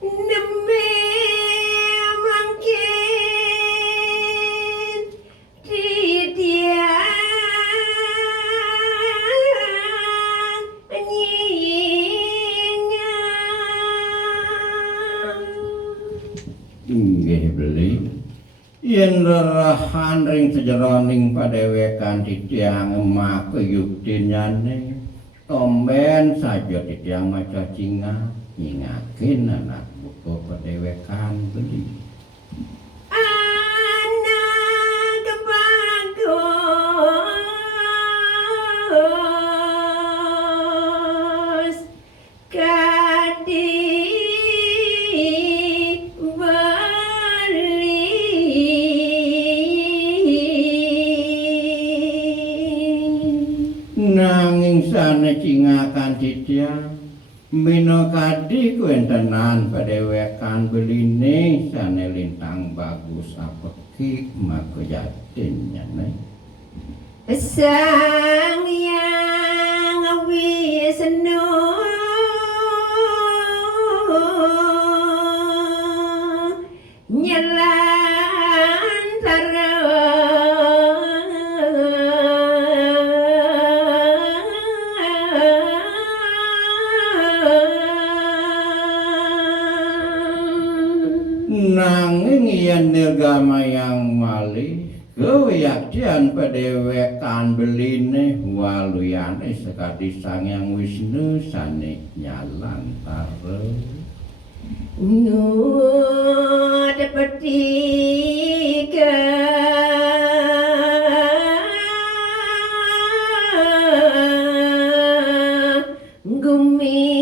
nembe mangkin titian nyingan inggih beli yen rerahan ring sejeroning padewekan titiang emak keyuktinyane tomben saja titiang maca cinga nyingakin anak buku padewekan beli anak bagus kadi nanging sana cingakan titiang mino kadi kuentenan padewekan beline sana lintang bagus apekik maka jatinnya nih sang yang wisnu nanging yen nirgama yang malih kewiyakian padewekan beline waluyane sekadi sang yang Wisnu sane nyalantare Ngut petika gumit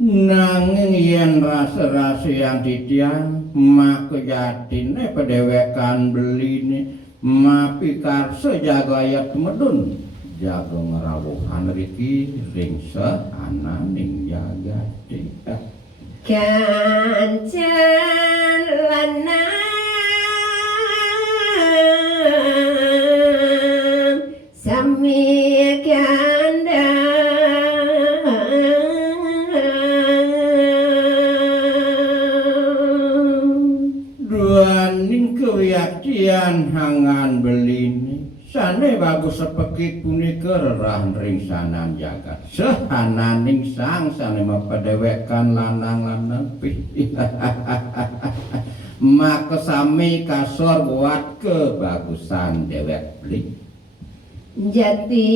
nanging yen rasa-rasa yang titiang mak kejatine padewekan beline mapikarsa jagayat medun jaga ngerawuhan riki ring sehananing jagati kancan lanang sami kandang duaning kewiyakian hangan beline sane bagus sepekik punika rerah ring sanan jagat sehananing sang sane mapadewekan lanang-lanang pih maka sami kasor buat kebagusan dewek beli jati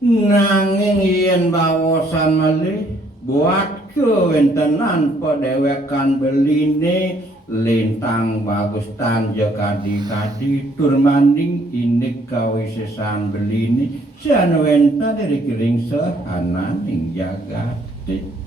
nanging yen bawosan malih buat kewentenan padewekan beline lintang bagus tanja kadi-kadi turmanding inik kawisesan beline san wenten dari kiring sehananing jagati